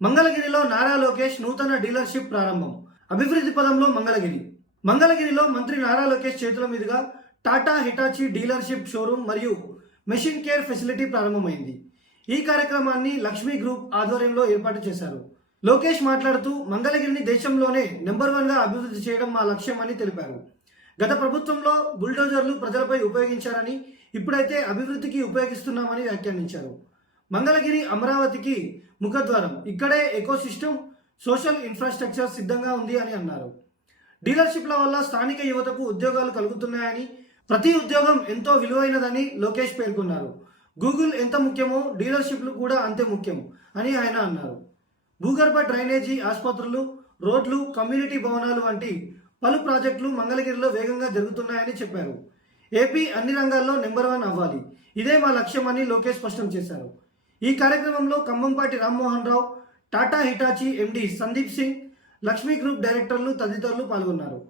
మంగళగిరిలో నారా లోకేష్ నూతన డీలర్షిప్ ప్రారంభం. అభివృద్ధి పదంలో మంగళగిరి. మంగళగిరిలో మంత్రి నారా లోకేష్ చేతుల మీదుగా టాటా హిటాచి డీలర్షిప్ షోరూమ్ మరియు మెషిన్ కేర్ ఫెసిలిటీ ప్రారంభమైంది. ఈ కార్యక్రమాన్ని లక్ష్మీ గ్రూప్ ఆధ్వర్యంలో ఏర్పాటు చేశారు. లోకేష్ మాట్లాడుతూ మంగళగిరిని దేశంలోనే నెంబర్ వన్గా అభివృద్ధి చేయడం మా లక్ష్యం అని తెలిపారు. గత ప్రభుత్వంలో బుల్డోజర్లు ప్రజలపై ఉపయోగించారని ఇప్పుడైతే అభివృద్ధికి ఉపయోగిస్తున్నామని వ్యాఖ్యానించారు. మంగళగిరి అమరావతికి ముఖద్వారం. ఇక్కడే ఎకోసిస్టమ్ సోషల్ ఇన్ఫ్రాస్ట్రక్చర్ సిద్ధంగా ఉంది అని అన్నారు. డీలర్షిప్ల వల్ల స్థానిక యువతకు ఉద్యోగాలు కలుగుతున్నాయని ప్రతి ఉద్యోగం ఎంతో విలువైనదని లోకేష్ పేర్కొన్నారు. గూగుల్ ఎంత ముఖ్యమో డీలర్షిప్లు కూడా అంతే ముఖ్యం అని ఆయన అన్నారు. భూగర్భ డ్రైనేజీ ఆసుపత్రులు రోడ్లు కమ్యూనిటీ భవనాలు వంటి పలు ప్రాజెక్టులు మంగళగిరిలో వేగంగా జరుగుతున్నాయని చెప్పారు. ఏపీ అన్ని రంగాల్లో నెంబర్ వన్ అవ్వాలి. ఇదే మా లక్ష్యమని లోకేష్ స్పష్టం చేశారు. ఈ కార్యక్రమంలో Khammampati Rammohan Rao Tata Hitachi MD Sandeep Singh Lakshmi group డైరెక్టర్లు తదితరులు పాల్గొన్నారు.